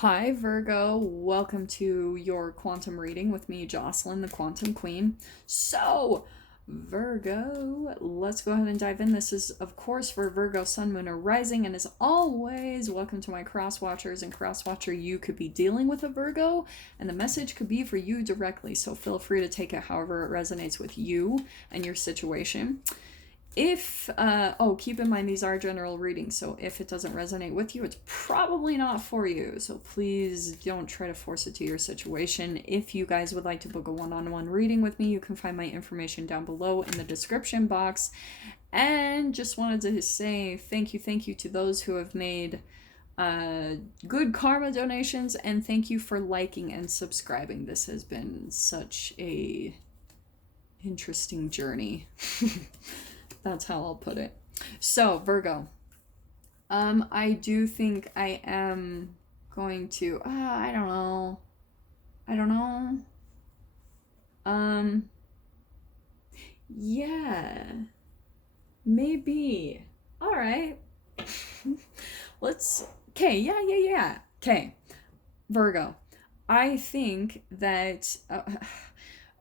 Hi, Virgo. Welcome to your quantum reading with me, Jocelyn, the Quantum Queen. So, Virgo, let's go ahead and dive in. This is, of course, for Virgo, Sun, Moon, or Rising. And as always, welcome to my cross watchers. And cross watcher, you could be dealing with a Virgo, and the message could be for you directly. So feel free to take it however it resonates with you and your situation. Keep in mind these are general readings, so if it doesn't resonate with you, it's probably not for you. So please don't try to force it to your situation. If you guys would like to book a one-on-one reading with me, you can find my information down below in the description box. And just wanted to say thank you to those who have made good karma donations, and thank you for liking and subscribing. This has been such a interesting journey. That's how I'll put it. So, Virgo, I do think I am going to, I don't know. Yeah, maybe. All right. Okay, yeah. Okay, Virgo, I think that,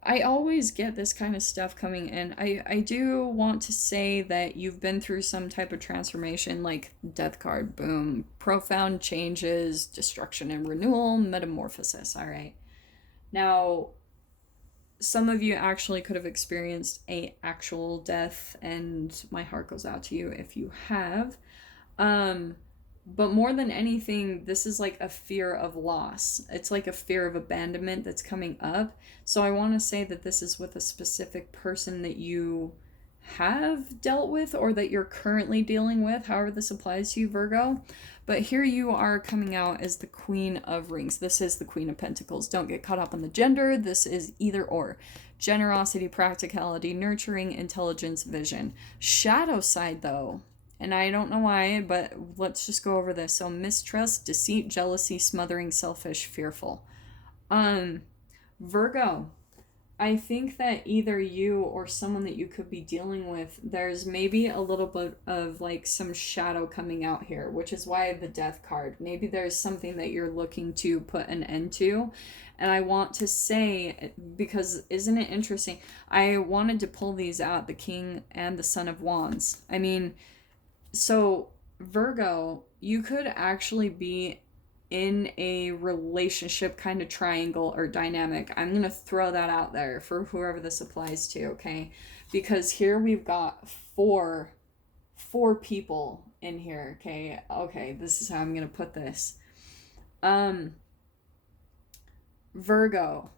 I always get this kind of stuff coming in. I do want to say that you've been through some type of transformation, like death card, boom, profound changes, destruction and renewal, metamorphosis, all right? Now, some of you actually could have experienced a actual death, and my heart goes out to you if you have. But more than anything, this is like a fear of loss. It's like a fear of abandonment that's coming up. So I want to say that this is with a specific person that you have dealt with or that you're currently dealing with, however this applies to you, Virgo. But here you are coming out as the Queen of Rings. This is the Queen of Pentacles. Don't get caught up on the gender. This is either or. Generosity, practicality, nurturing, intelligence, vision. Shadow side, though. And I don't know why, but let's just go over this. So mistrust, deceit, jealousy, smothering, selfish, fearful. Virgo, I think that either you or someone that you could be dealing with, there's maybe a little bit of like some shadow coming out here, which is why the death card. Maybe there's something that you're looking to put an end to. And I want to say, because isn't it interesting? I wanted to pull these out, the King and the Son of Wands. I mean, so, Virgo, you could actually be in a relationship kind of triangle or dynamic. I'm going to throw that out there for whoever this applies to, okay? Because here we've got four people in here, okay? Okay, this is how I'm going to put this. Virgo.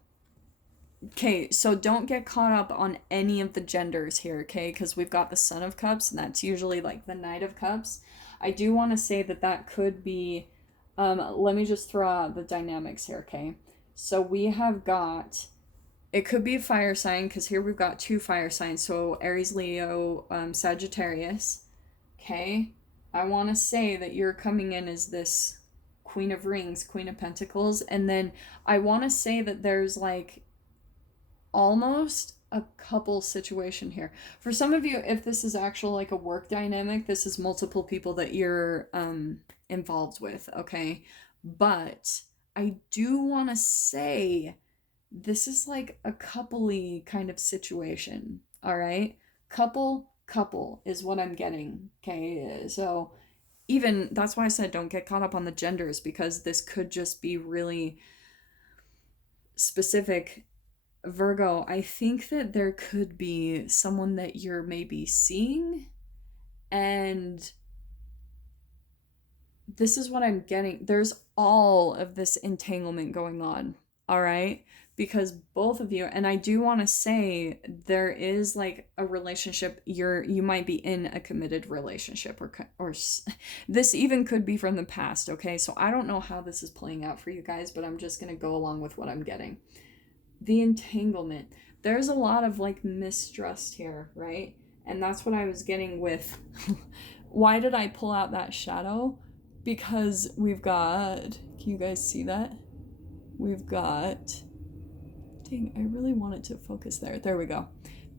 Okay, so don't get caught up on any of the genders here, okay? Because we've got the Son of Cups, and that's usually like the Knight of Cups. I do want to say that that could be, let me just throw out the dynamics here, okay? So we have got, it could be a fire sign, because here we've got two fire signs, so Aries, Leo, Sagittarius, okay? I want to say that you're coming in as this Queen of Rings, Queen of Pentacles, and then I want to say that there's like almost a couple situation here. For some of you, if this is actual like a work dynamic, this is multiple people that you're involved with, okay? But I do want to say this is like a coupley kind of situation, all right? Couple is what I'm getting, okay? So even that's why I said don't get caught up on the genders, because this could just be really specific. Virgo, I think that there could be someone that you're maybe seeing, and this is what I'm getting. There's all of this entanglement going on, all right? Because both of you, and I do want to say there is like a relationship, you might be in a committed relationship, or this even could be from the past, okay? So I don't know how this is playing out for you guys, but I'm just going to go along with what I'm getting. The entanglement, there's a lot of like mistrust here, right? And that's what I was getting with why did I pull out that shadow? Because we've got, can you guys see that? We've got, dang, I really wanted to focus there we go.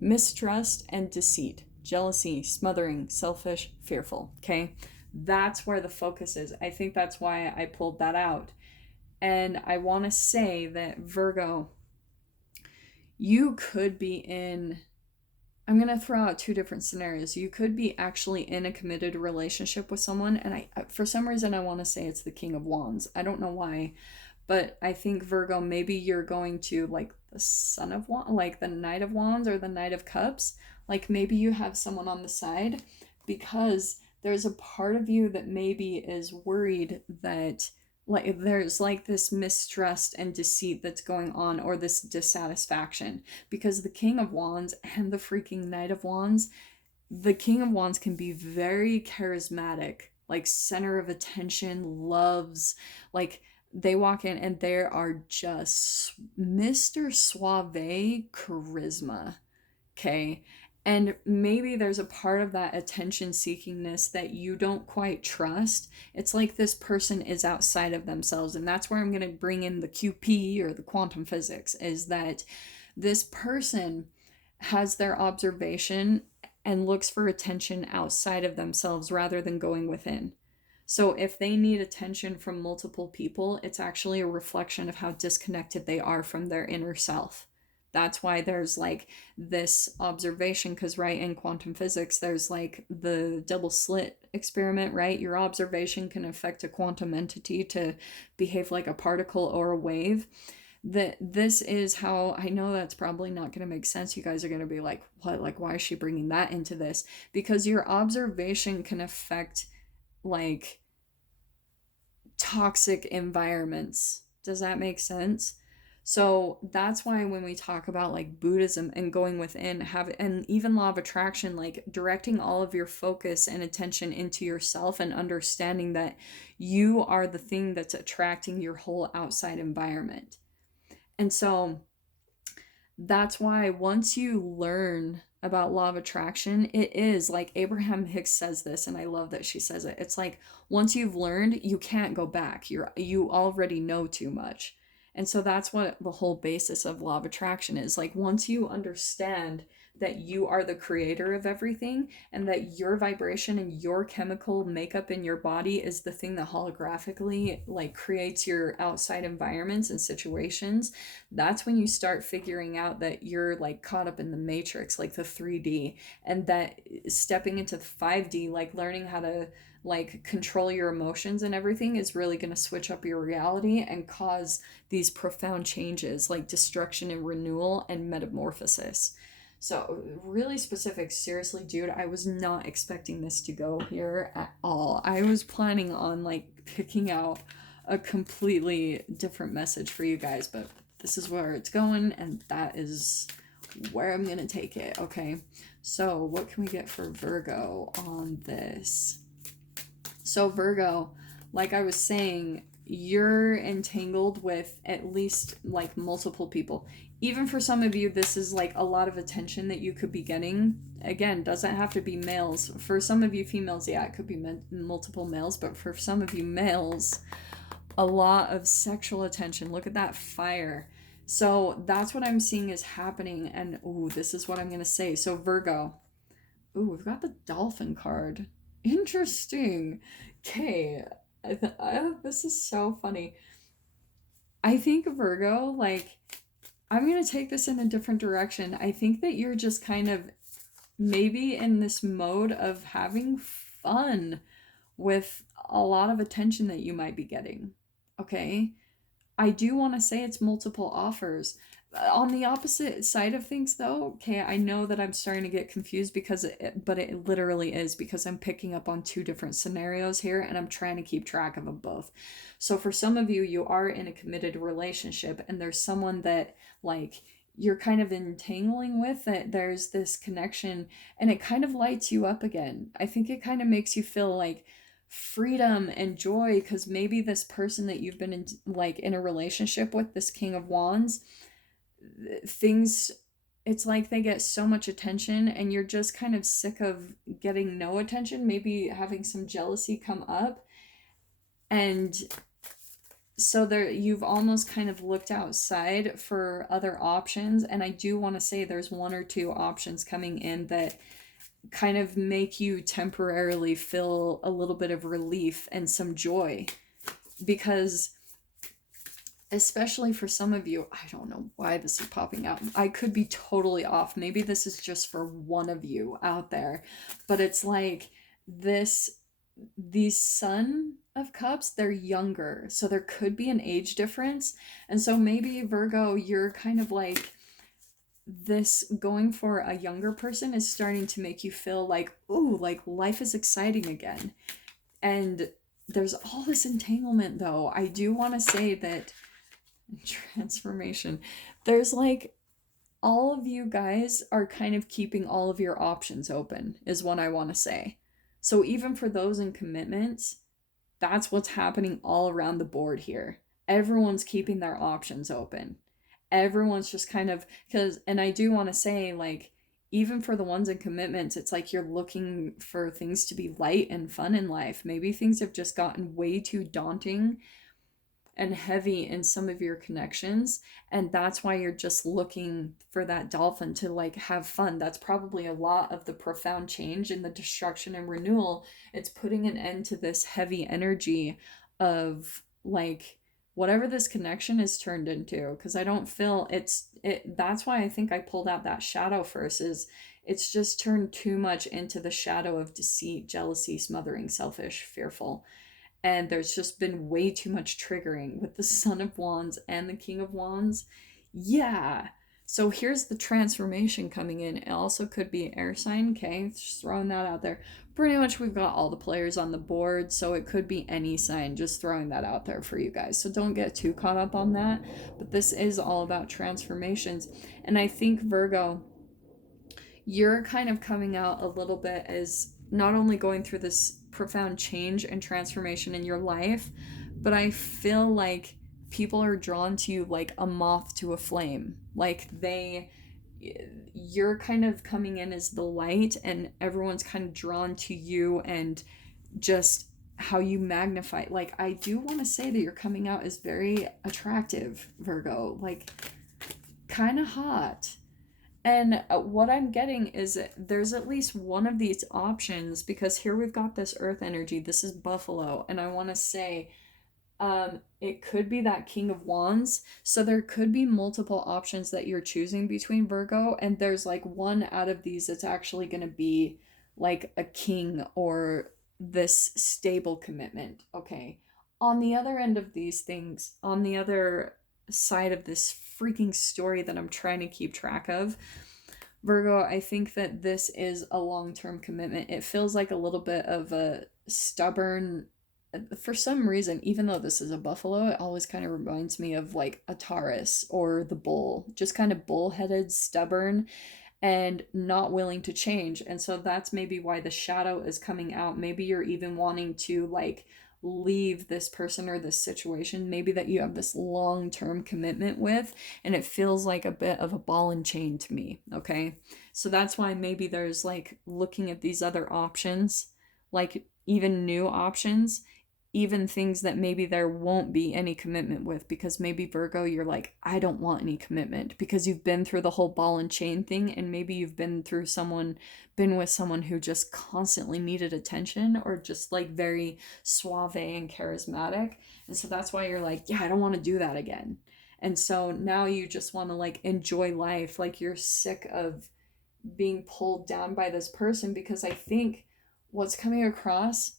Mistrust and deceit, jealousy, smothering, selfish, fearful, okay? That's where the focus is. I think that's why I pulled that out. And I want to say that Virgo, you could be in, I'm going to throw out two different scenarios. You could be actually in a committed relationship with someone, and for some reason I want to say it's the King of Wands. I don't know why, but I think Virgo, maybe you're going to like the Son of Wands, like the Knight of Wands or the Knight of Cups. Like maybe you have someone on the side, because there's a part of you that maybe is worried that like there's like this mistrust and deceit that's going on, or this dissatisfaction, because the King of Wands and the freaking Knight of Wands, the King of Wands can be very charismatic, like center of attention, loves, like they walk in and they are just Mr. Suave charisma. Okay. And maybe there's a part of that attention seekingness that you don't quite trust. It's like this person is outside of themselves. And that's where I'm going to bring in the QP, or the quantum physics, is that this person has their observation and looks for attention outside of themselves rather than going within. So if they need attention from multiple people, it's actually a reflection of how disconnected they are from their inner self. That's why there's like this observation, because right, in quantum physics there's like the double slit experiment, right? Your observation can affect a quantum entity to behave like a particle or a wave. That this is how, I know that's probably not going to make sense. You guys are going to be like, what, like why is she bringing that into this? Because your observation can affect like toxic environments. Does that make sense? So that's why when we talk about like Buddhism and going within, and even law of attraction, like directing all of your focus and attention into yourself and understanding that you are the thing that's attracting your whole outside environment. And so that's why once you learn about law of attraction, it is like Abraham Hicks says this, and I love that she says it. It's like once you've learned, you can't go back. You already know too much. And so that's what the whole basis of law of attraction is. Like once you understand that you are the creator of everything, and that your vibration and your chemical makeup in your body is the thing that holographically like creates your outside environments and situations, that's when you start figuring out that you're like caught up in the matrix, like the 3D, and that stepping into the 5D, like learning how to like control your emotions and everything, is really going to switch up your reality and cause these profound changes like destruction and renewal and metamorphosis. So really specific. Seriously, dude, I was not expecting this to go here at all. I was planning on like picking out a completely different message for you guys, but this is where it's going, and that is where I'm gonna take it. Okay, so what can we get for Virgo on this? So Virgo, like I was saying, you're entangled with at least like multiple people. Even for some of you, this is like a lot of attention that you could be getting. Again, doesn't have to be males. For some of you females, yeah, it could be multiple males, but for some of you males, a lot of sexual attention. Look at that fire. So that's what I'm seeing is happening. And ooh, this is what I'm going to say. So Virgo, ooh, we've got the dolphin card. Interesting. Okay, this is so funny. I think Virgo, like, I'm going to take this in a different direction. I think that you're just kind of maybe in this mode of having fun with a lot of attention that you might be getting. Okay? I do want to say it's multiple offers. On the opposite side of things, though, okay, I know that I'm starting to get confused but it literally is, because I'm picking up on two different scenarios here, and I'm trying to keep track of them both. So for some of you, you are in a committed relationship, and there's someone that like you're kind of entangling with, that there's this connection, and it kind of lights you up again. I think it kind of makes you feel like freedom and joy, because maybe this person that you've been in a relationship with, this King of Wands, things, it's like they get so much attention and you're just kind of sick of getting no attention, maybe having some jealousy come up, and so there you've almost kind of looked outside for other options. And I do want to say there's one or two options coming in that kind of make you temporarily feel a little bit of relief and some joy, because especially for some of you. I don't know why this is popping out. I could be totally off. Maybe this is just for one of you out there, but it's like this, these Son of Cups, they're younger, so there could be an age difference. And so maybe Virgo, you're kind of like, this going for a younger person is starting to make you feel like, ooh, like life is exciting again. And there's all this entanglement though. I do want to say that transformation, there's like, all of you guys are kind of keeping all of your options open, is what I want to say. So even for those in commitments, that's what's happening all around the board here. Everyone's keeping their options open. Everyone's just kind of, because, and I do want to say, like, even for the ones in commitments, it's like you're looking for things to be light and fun in life. Maybe things have just gotten way too daunting and heavy in some of your connections, and that's why you're just looking for that dolphin to like have fun. That's probably a lot of the profound change in the destruction and renewal. It's putting an end to this heavy energy of like whatever this connection is turned into, because I don't feel it. That's why I think I pulled out that shadow first, is it's just turned too much into the shadow of deceit, jealousy, smothering, selfish, fearful. And there's just been way too much triggering with the Son of Wands and the King of Wands. Yeah. So here's the transformation coming in. It also could be an air sign, okay? Just throwing that out there. Pretty much we've got all the players on the board, so it could be any sign, just throwing that out there for you guys. So don't get too caught up on that. But this is all about transformations. And I think, Virgo, you're kind of coming out a little bit as not only going through this profound change and transformation in your life, but I feel like people are drawn to you like a moth to a flame. Like you're kind of coming in as the light, and everyone's kind of drawn to you and just how you magnify. Like, I do want to say that you're coming out as very attractive, Virgo, like kind of hot. And what I'm getting is there's at least one of these options, because here we've got this earth energy. This is Buffalo. And I want to say it could be that King of Wands. So there could be multiple options that you're choosing between, Virgo. And there's like one out of these that's actually going to be like a king or this stable commitment. Okay. On the other end of these things, on the other side of this freaking story that I'm trying to keep track of, Virgo, I think that this is a long-term commitment. It feels like a little bit of a stubborn, for some reason, even though this is a buffalo, it always kind of reminds me of like a Taurus or the bull, just kind of bullheaded, stubborn, and not willing to change. And so that's maybe why the shadow is coming out. Maybe you're even wanting to like leave this person or this situation, maybe that you have this long-term commitment with, and it feels like a bit of a ball and chain to me. Okay, so that's why maybe there's like looking at these other options, like even new options, even things that maybe there won't be any commitment with, because maybe, Virgo, you're like, I don't want any commitment, because you've been through the whole ball and chain thing, and maybe you've been with someone who just constantly needed attention, or just like very suave and charismatic. And so that's why you're like, yeah, I don't want to do that again. And so now you just want to like enjoy life, like you're sick of being pulled down by this person. Because I think what's coming across,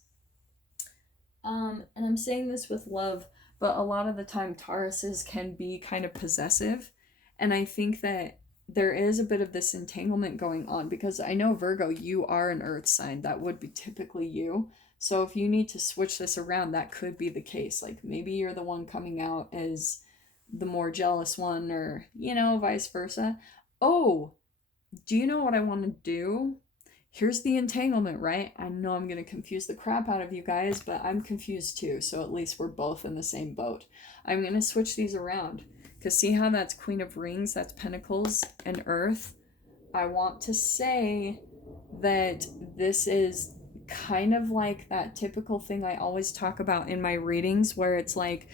and I'm saying this with love, but a lot of the time Tauruses can be kind of possessive. And I think that there is a bit of this entanglement going on, because I know, Virgo, you are an earth sign. That would be typically you. So if you need to switch this around, that could be the case. Like maybe you're the one coming out as the more jealous one, or, vice versa. Oh, do you know what I want to do? Here's the entanglement, right? I know I'm going to confuse the crap out of you guys, but I'm confused too, so at least we're both in the same boat. I'm going to switch these around, because see how that's Queen of Rings, that's Pentacles and Earth? I want to say that this is kind of like that typical thing I always talk about in my readings, where it's like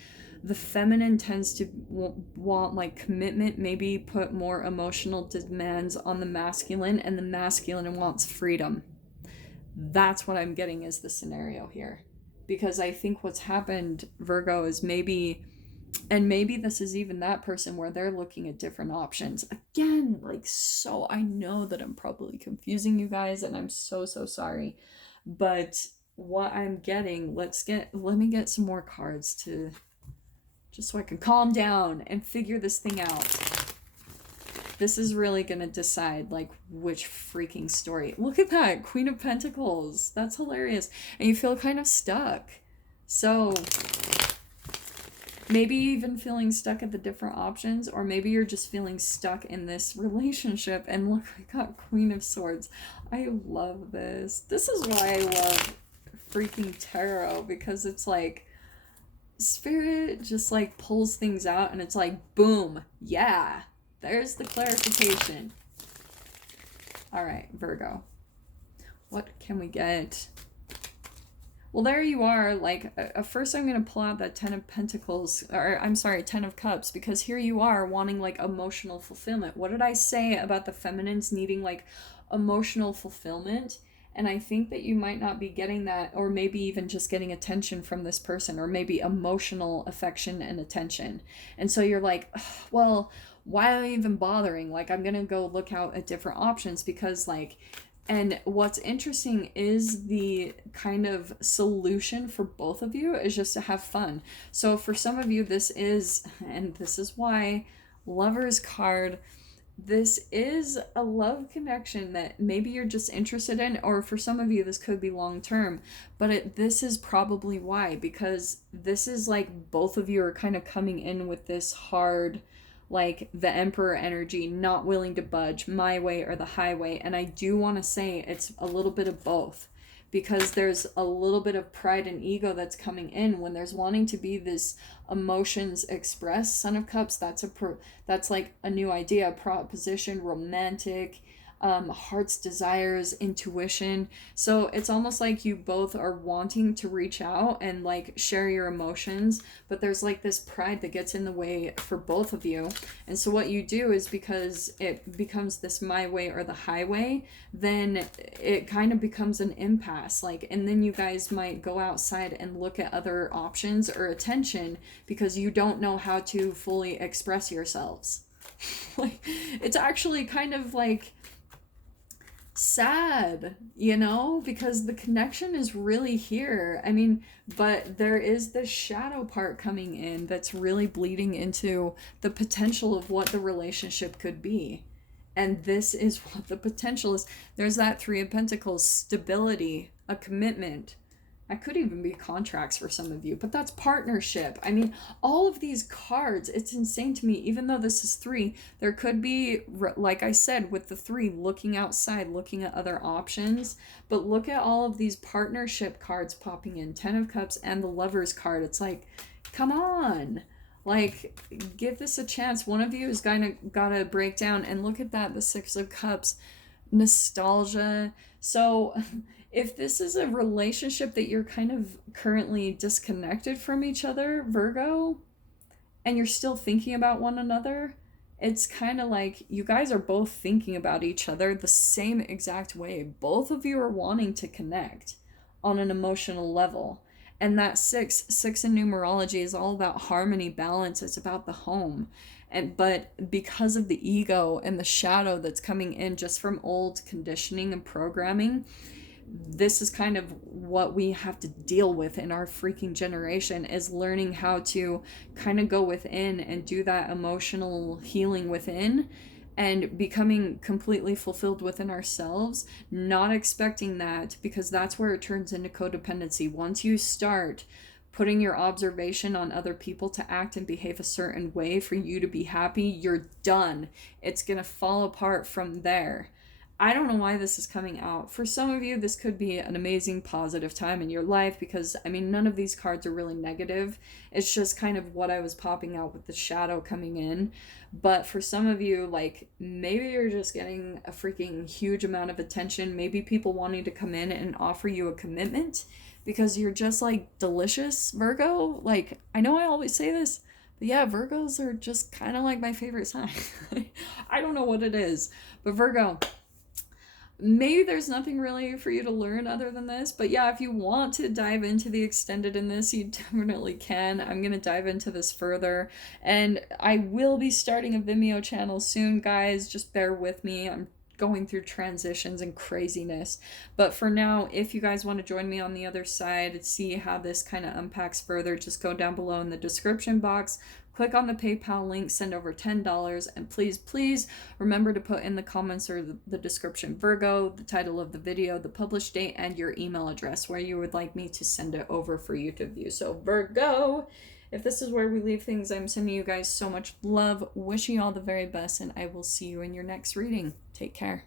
the feminine tends to want like commitment, maybe put more emotional demands on the masculine, and the masculine wants freedom. That's what I'm getting is the scenario here. Because I think what's happened, Virgo, is maybe And maybe this is even that person where they're looking at different options. Again, like, so I know that I'm probably confusing you guys, and I'm so sorry. But what I'm getting, let me get some more cards to just so I can calm down and figure this thing out. This is really gonna decide like which freaking story. Look at that, Queen of Pentacles. That's hilarious. And you feel kind of stuck. So maybe even feeling stuck at the different options, or maybe you're just feeling stuck in this relationship. And look, I got Queen of Swords. I love this. This is why I love freaking tarot, because it's like spirit just like pulls things out and it's like, boom, yeah, there's the clarification. All right, Virgo, what can we get? Well, there you are. Like, first I'm going to pull out that 10 of Pentacles, or I'm sorry, 10 of Cups, because here you are wanting like emotional fulfillment. What did I say about the feminines needing like emotional fulfillment? And I think that you might not be getting that, or maybe even just getting attention from this person, or maybe emotional affection and attention. And so you're like, well, why am I even bothering? Like, I'm going to go look out at different options because like, and what's interesting is the kind of solution for both of you is just to have fun. So for some of you, this is, and this is why Lover's card, this is a love connection that maybe you're just interested in, or for some of you, this could be long term. But this is probably why, because this is like both of you are kind of coming in with this hard, like the Emperor energy, not willing to budge, my way or the highway. And I do want to say it's a little bit of both, because there's a little bit of pride and ego that's coming in when there's wanting to be this emotions expressed. Son of Cups, that's like a new idea, proposition, romantic, heart's desires, intuition. So it's almost like you both are wanting to reach out and like share your emotions, but there's like this pride that gets in the way for both of you. And so what you do is, because it becomes this my way or the highway, then it kind of becomes an impasse. Like, and then you guys might go outside and look at other options or attention because you don't know how to fully express yourselves. Like, it's actually kind of like sad, you know, because the connection is really here. I mean, but there is this shadow part coming in that's really bleeding into the potential of what the relationship could be. And this is what the potential is. There's that Three of Pentacles, stability, a commitment. I could even be contracts for some of you, but that's partnership. I mean, all of these cards, it's insane to me. Even though this is three, there could be, like I said, with the three, looking outside, looking at other options. But look at all of these partnership cards popping in. 10 of Cups and the Lover's card. It's like, come on. Like, give this a chance. One of you is gotta break down. And look at that, the 6 of Cups. Nostalgia. So if this is a relationship that you're kind of currently disconnected from each other, Virgo, and you're still thinking about one another, it's kind of like you guys are both thinking about each other the same exact way. Both of you are wanting to connect on an emotional level. And that six in numerology is all about harmony, balance. It's about the home. But because of the ego and the shadow that's coming in just from old conditioning and programming, this is kind of what we have to deal with in our freaking generation, is learning how to kind of go within and do that emotional healing within and becoming completely fulfilled within ourselves, not expecting that, because that's where it turns into codependency. Once you start putting your observation on other people to act and behave a certain way for you to be happy, you're done. It's going to fall apart from there. I don't know why this is coming out. For some of you, this could be an amazing positive time in your life, because, I mean, none of these cards are really negative. It's just kind of what I was popping out with the shadow coming in. But for some of you, like, maybe you're just getting a freaking huge amount of attention. Maybe people wanting to come in and offer you a commitment because you're just, like, delicious, Virgo. Like, I know I always say this, but yeah, Virgos are just kind of like my favorite sign. I don't know what it is. But Virgo, maybe there's nothing really for you to learn other than this, but yeah, if you want to dive into the extended in this, you definitely can. I'm gonna dive into this further, and I will be starting a Vimeo channel soon, guys. Just bear with me. I'm going through transitions and craziness. But for now, if you guys want to join me on the other side and see how this kind of unpacks further, just go down below in the description box, click on the PayPal link, send over $10, and please remember to put in the comments or the description Virgo, the title of the video, the published date, and your email address where you would like me to send it over for you to view. So Virgo, if this is where we leave things, I'm sending you guys so much love, wishing you all the very best, and I will see you in your next reading. Take care.